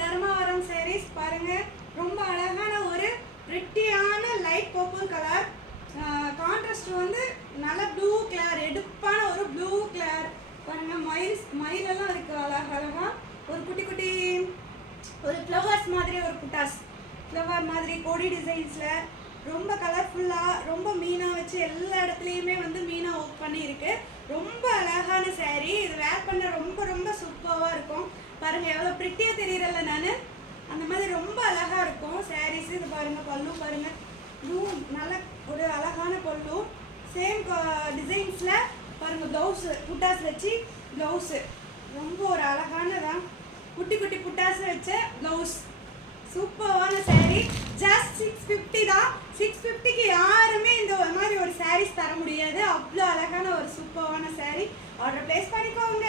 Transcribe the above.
Dharmavaram sarees பாருங்க. ரொம்ப அழகான ஒரு பிரிட்டியான லைட் பர்பிள் கலர். கான்ட்ராஸ்ட் வந்து நல்ல ப்ளூ கலர், எடுப்பான ஒரு ப்ளூ கலர். பாருங்க மயிலெல்லாம் இருக்கு அழகா. ஒரு குட்டி குட்டி ஒரு ஃப்ளவர்ஸ் மாதிரி ஒரு புட்டாஸ், ஃப்ளவர் மாதிரி கோடி டிசைன்ஸில் ரொம்ப கலர்ஃபுல்லாக, ரொம்ப மீனாக வச்சு எல்லா இடத்துலையுமே வந்து மீனாக ஒர்க் பண்ணியிருக்கு. ரொம்ப அழகான சேரீ. இது வேர் பண்ண ரொம்ப ரொம்ப சூப்பராக இருக்கும். பாருங்கள் எவ்வளோ ப்ரிட்டியாக தெரியறல நான், அந்த மாதிரி ரொம்ப அழகாக இருக்கும் சாரீஸ். இது பாருங்கள் பல்லு பாருங்கள், ப்ளூ நல்ல ஒரு அழகான பல்லு. சேம் டிசைன்ஸில் பாருங்கள் ப்ளவுஸு புட்டாஸ் வச்சு ப்ளவுஸு ரொம்ப ஒரு அழகானதான், குட்டி குட்டி புட்டாஸ் வச்ச ப்ளவுஸ். சூப்பரான சாரீ. ஜஸ்ட் 650 தான். 650க்கு யாருமே இந்த மாதிரி ஒரு சாரீஸ் தர முடியாது. அவ்வளோ அழகான ஒரு சூப்பரான சாரீ. ஆர்டர் பிளேஸ் பண்ணிக்கோங்க.